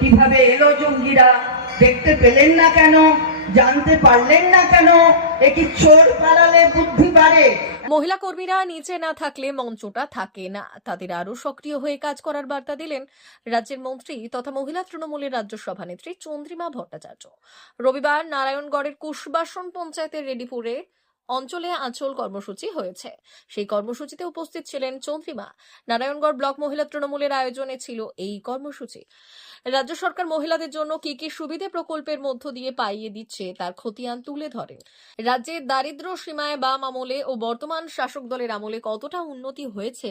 কীভাবে এলো জঙ্গিরা? দেখতে পেলেন না কেন? জানতে পারলেন না কেন? এ কি চোর পালালে বুদ্ধি বাড়ে? মহিলা কর্মীরা নিচে না থাকলে মঞ্চটা থাকে না। তাদের আরও সক্রিয় হয়ে কাজ করার বার্তা দিলেন রাজ্যের মন্ত্রী তথা মহিলা তৃণমূলের রাজ্য সভানেত্রী চন্দ্রিমা ভট্টাচার্য। রবিবার নারায়ণগড়ের কুশবাসন পঞ্চায়েতের রেডিপুরে অঞ্চলে আঁচল কর্মসূচি হয়েছে। সেই কর্মসূচিতে উপস্থিত ছিলেন চন্দ্রিমা। নারায়ণগড় ব্লক মহিলা তৃণমূলের আয়োজনে ছিল এই কর্মসূচি। রাজ্য সরকার মহিলাদের জন্য কি কি সুবিধে প্রকল্পের মধ্য দিয়ে পাইয়ে দিচ্ছে তার খতিয়ান তুলে ধরেন। রাজ্যের দারিদ্র সীমায় বাম আমলে ও বর্তমান শাসক দলের আমলে কতটা উন্নতি হয়েছে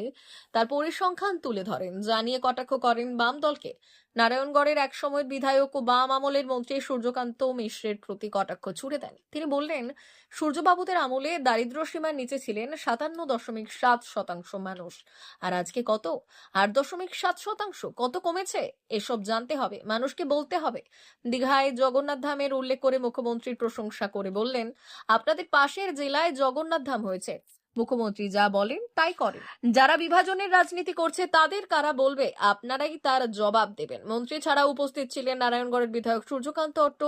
তার পরিসংখ্যান তুলে ধরেন। জানিয়ে কটাক্ষ করেন বাম দলকে। নারায়ণগড়ের এক সময়ের বিধায়ক ও বাম আমলের মন্ত্রী সূর্যকান্ত মিশ্রের প্রতি কটাক্ষ ছুড়ে দেন। তিনি বললেন, সূর্যবাবুদের আমলে দারিদ্র সীমার নিচে ছিলেন সাতান্ন দশমিক সাত শতাংশ মানুষ। আর আজকে কত? আট দশমিক সাত শতাংশ? কত কমেছে? এসব জানতে হবে, মানুষকে বলতে হবে। দীঘায় জগন্নাথ ধামের উল্লেখ করে মুখ্যমন্ত্রীর প্রশংসা করে বললেন, আপনাদের পাশের জেলায় জগন্নাথ ধাম হয়েছে। মুখ্যমন্ত্রী যা বলেন তাই করেন। যারা বিভাজনের রাজনীতি করছে, তাদের কারা বলবে? আপনারাই তার জবাব দেবেন। মন্ত্রী ছাড়া উপস্থিত ছিলেন নারায়ণগড়ের বিধায়ক সূর্যকান্ত অট্ট,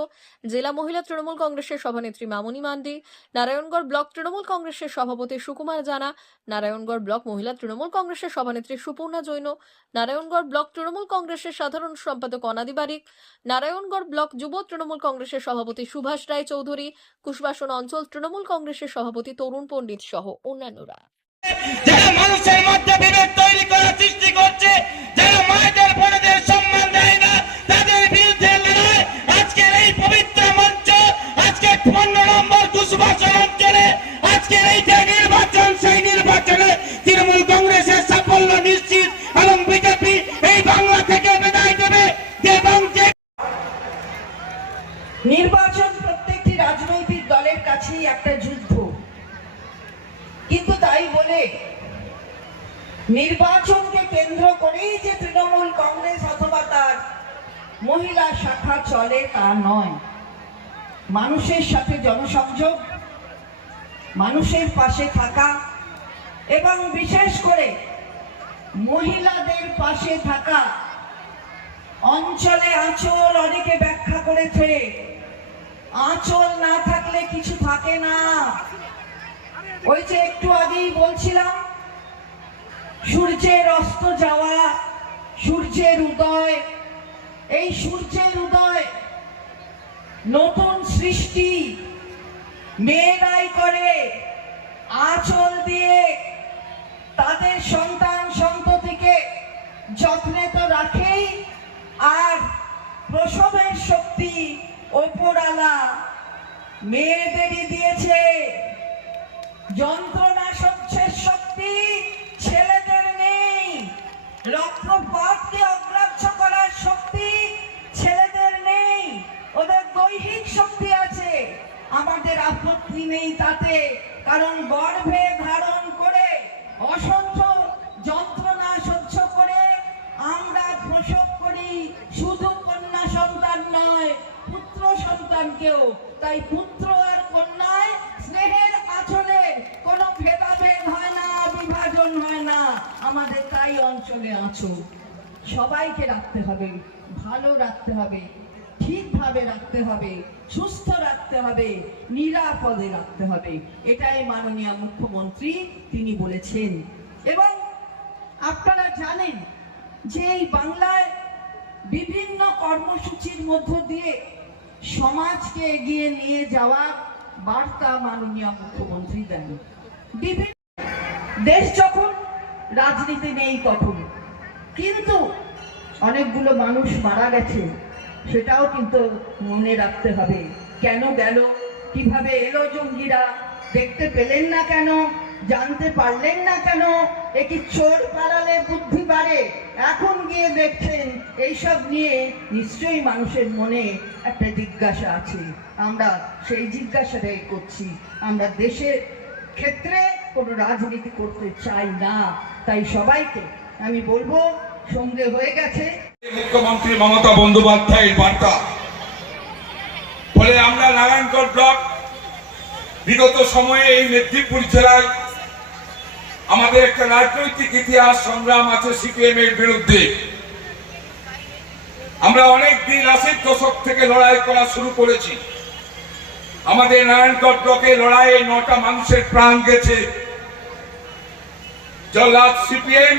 জেলা মহিলা তৃণমূল কংগ্রেসের সভানেত্রী মামনি মান্ডি, নারায়ণগড় ব্লক তৃণমূল কংগ্রেসের সভাপতি সুকুমার জানা, নারায়ণগড় ব্লক মহিলা তৃণমূল কংগ্রেসের সভানেত্রী সুপর্ণা জৈন, নারায়ণগড় ব্লক তৃণমূল কংগ্রেসের সাধারণ সম্পাদক অনাদি বারিক, নারায়ণগড় ব্লক যুব তৃণমূল কংগ্রেসের সভাপতি সুভাষ রায় চৌধুরী, কুশবাসন অঞ্চল তৃণমূল কংগ্রেসের সভাপতি তরুণ পণ্ডিত সহ অন্যান্যরা যারা মানুষের মধ্যে বিভেদ তৈরি করার সৃষ্টি করছে, যারা মায়েদের বোনেদের সম্মান দেয় না, তাদের বিরুদ্ধে লড়াই। আজকের এই পবিত্র মঞ্চ আজকে পনেরো নম্বর দুশো অঞ্চলে, আজকের এই তাই বলে নির্বাচনকে কেন্দ্র করেই যে তৃণমূল কংগ্রেস অথবা তার মহিলা শাখা চলে তা নয়। মানুষের সাথে জনসংযোগ, মানুষের পাশে থাকা এবং বিশেষ করে মহিলাদের পাশে থাকা অঞ্চলে আঁচল অনেকে ব্যাখ্যা করেছে, আঁচল না থাকলে কিছু থাকে না। ওই যে একটু আগেই বলছিলাম, সূর্যের অস্ত যাওয়া, সূর্যের উদয়, এই সূর্যের উদয় নতুন সৃষ্টি, মেয়েরাই করে, আঁচল দিয়ে তাদের সন্তান সন্ততিকে যত্নে তো রাখেই, আর প্রসবের শক্তি ওপরালা মেয়েদেরই দিয়েছে। যন্ত্রণা সহ্যের শক্তি ছেলেদের নেই। রক্তপাতকে অগ্রাহ্য করার শক্তি ছেলেদের নেই। ওদের দৈহিক শক্তি আছে। আমাদের আপত্তি নেই তাতে, কারণ গর্ভে ধারণ করে অসংখ্য যন্ত্রণা সহ্য করে আমরা প্রসব করি শুধু কন্যা সন্তান নয়, পুত্র সন্তানকেও। তাই পুত্র আর কন্যায় স্নেহের আচলে কোনো ভেদাভেদ হয় না বিভাজন হয় না আমাদের তাই অঞ্চলে আছো। সবাইকে রাখতে হবে, ভালো রাখতে হবে, ঠিকভাবে রাখতে হবে, সুস্থ রাখতে হবে, নিরাপদে রাখতে হবে। এটাই মাননীয় মুখ্যমন্ত্রী তিনি বলেছেন। এবং আপনারা জানেন যে এই বাংলায় বিভিন্ন কর্মসূচির মধ্য দিয়ে সমাজকে এগিয়ে নিয়ে যাওয়ার বার্তা মাননীয় মুখ্যমন্ত্রী দেন। বিভিন্ন দেশ যখন রাজনীতি নেই তখন কিন্তু অনেকগুলো মানুষ মারা গেছে, সেটাও কিন্তু মনে রাখতে হবে। কেন গেল? কীভাবে এলো জঙ্গিরা? দেখতে পেলেন না কেন? জানতে পারলেন না কেন? এ কি চোর পালালে বুদ্ধি বাড়ে। এখন গিয়ে দেখছেন, এইসব নিয়ে নিশ্চয়ই মানুষের মনে একটা জিজ্ঞাসা আছে। আমরা সেই জিজ্ঞাসাটাই করছি। আমরা দেশের ক্ষেত্রে কোনো রাজনীতি করতে চাই না। তাই সবাইকে আমি বলব, সঙ্গে হয়ে গেছে। মুখ্যমন্ত্রী মমতা বন্দ্যোপাধ্যায়ের বার্তা। ফলে আমরা নারায়ণগড় ব্লক বিগত সময়ে এই মেদিনীপুর জেলায় আমাদের একটা রাজনৈতিক ইতিহাস সংগ্রাম আছে সিপিএম এর বিরুদ্ধে। আমরা অনেক দিন আশির দশক থেকে লড়াই করা শুরু করেছি। আমাদের নারায়ণগড় ব্লকে লড়াইয়ে নটা মানুষের প্রাণ গেছে। জল্লাদ সিপিএম,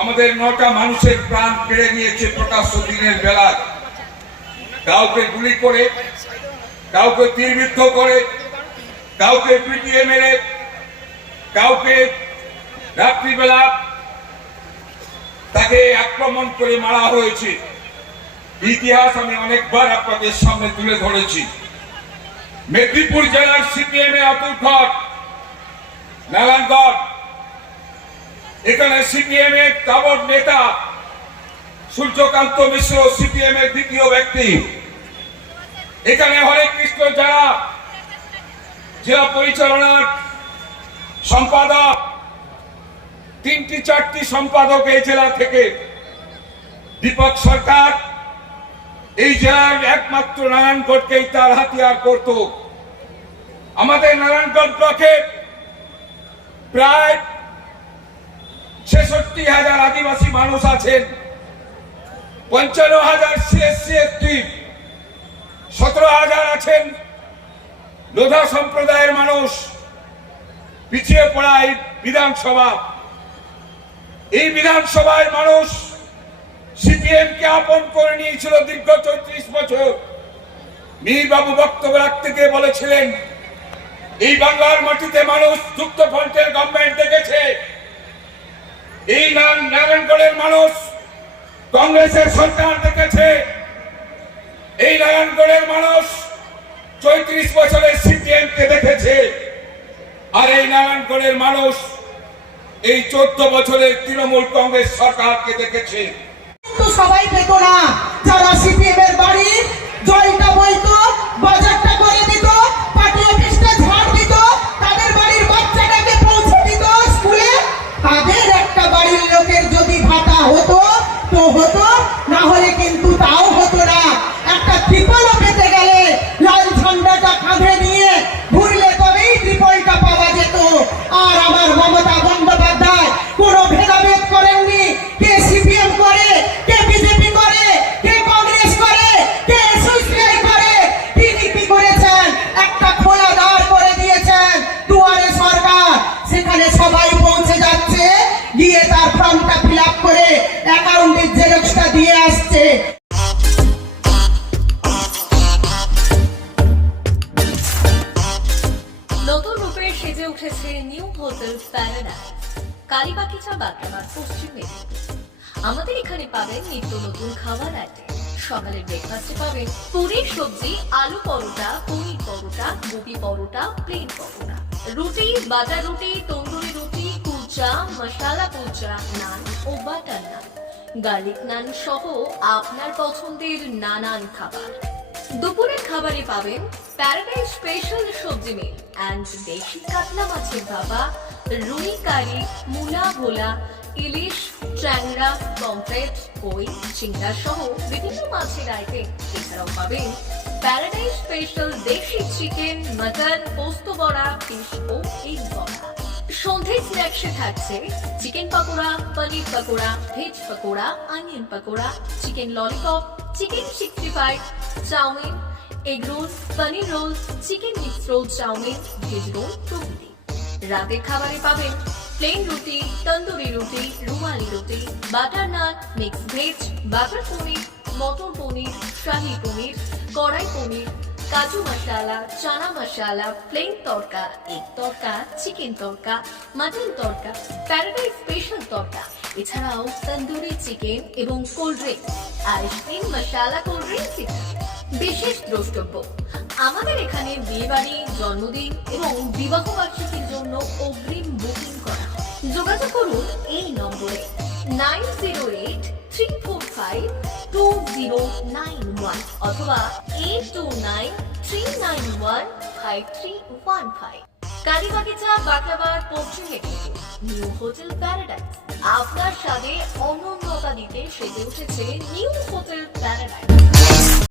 আমাদের নটা মানুষের প্রাণ কেড়ে নিয়েছে প্রকাশ্য দিনের বেলায় কাউকে গুলি করে, কাউকে তীরবৃদ্ধ করে, কাউকে পিটিয়ে মেরে, কাউকে রাত্রিবেলা তাকে আক্রমণ করে মারা হয়েছে। ইতিহাস আমি অনেকবার আপনাদের সামনে তুলে ধরেছি। মেদিনীপুর জেলার সিপিএম এ অতুল ঘট নারায়ণগড় এখানে সিপিএম এর তাবর নেতা সূর্যকান্ত মিশ্র সিপিএম এর দ্বিতীয় ব্যক্তি। এখানে হরে কৃষ্ণ যারা জেলা পরিচালনার সম্পাদক, তিনটি চারটি সম্পাদক এই জেলা থেকে। দীপক সরকার, এই জেলার একমাত্র নারায়ণগড়কেই তার হাতিয়ার করত। আমাদের নারায়ণগড় ব্লকে প্রায় ছেষট্টি হাজার আদিবাসী মানুষ আছেন। পঞ্চান্ন হাজার সিএসসি সতেরো হাজার আছেন লোধা সম্প্রদায়ের মানুষ। পিছিয়ে পড়া এই বিধানসভা। এই বিধানসভায় মানুষ সিপিএম কে আপন করে নিয়েছিল দীর্ঘ চৌত্রিশ বছর। বাবু বক্তব্য রাখতে গিয়ে বলেছিলেন, এই বাংলার মাটিতে মানুষ যুক্ত ফ্রন্টের গভর্নমেন্ট দেখেছে। এই নারায়ণ- নারায়ণগড়ের মানুষ কংগ্রেসের সরকার দেখেছে। এই নারায়ণগড়ের মানুষ চৌত্রিশ বছরের সিপিএম কে দেখেছে। আর এই নারায়ণগড়ের মানুষ এই চোদ্দ বছরের তৃণমূল কংগ্রেস সরকারকে দেখেছে। সবাই পেত না, যারা সিপিএম এর বাড়ি সেখানে সবাই পৌঁছে যাচ্ছে, গিয়ে তার ফর্মটা ফিল করে অ্যাকাউন্টের জেরক্সটা দিয়ে আসছে। নতুন রূপে সেজে উঠেছে নিউ হোটেল আমাদের এখানে পাবেন নিত্য নতুন খাবার ব্রেকফাস্টে পাবেন সবজি, আলু পরোটা, পনির পরোটা গোবি পরোটা প্লেন পরোটা। রুটি বাটার রুটি, তন্দুরি রুটি, কুলচা, মশালা কুলচা, নান ও বাটার নান। গার্লিক নান সহ আপনার পছন্দের নানান খাবার। দুপুরের খাবারে পাবেন প্যারাডাইজ স্পেশাল সবজি মিল অ্যান্ড দেশি কাতলা মাছের ভাপা, রুই কারি, মুলা ভোলা, ইলিশ, ট্যাংরা, পমফ্রেট, কই, চিংড়া সহ বিভিন্ন মাছের আইটেম এছাড়াও পাবেন প্যারাডাইজ স্পেশাল দেশি চিকেন মাটন পোস্ত বড়া ফিশ ও এগ বড়া। সন্ধে স্ন্যাক্সে থাকছে chicken pakora paneer pakora veg pakora onion pakora chicken lollipop chicken sixty five chowmein egg roll paneer roll chicken mix roll chowmein veg roll প্রভৃতি। রাতের খাবারে পাবেন প্লেন রুটি, tandoori roti, rumali roti butter naan mix veg butter paneer, matar paneer, shahi paneer kadai paneer, kaju masala, chana masala plain tadka egg tadka chicken tadka mutton tadka Paradise special tadka এছাড়াও tandoori chicken এবং cold drink ice cream masala cold drinks বিশেষ দ্রষ্টব্য। আমাদের এখানে বিয়ে বাড়ি জন্মদিন এবং বিবাহ বার্ষিকীর জন্য অগ্রিম বুকিং করা যোগাযোগ করুন এই নম্বরে nine zero eight zero nine one অথবা eight two nine three nine one five three one five Kalibagicha Baklabad Paschim Medinipur, new hotel paradise. আপনার স্বাদে অনন্যতা দিতে সেজে উঠেছে নিউ হোটেল প্যারাডাইস।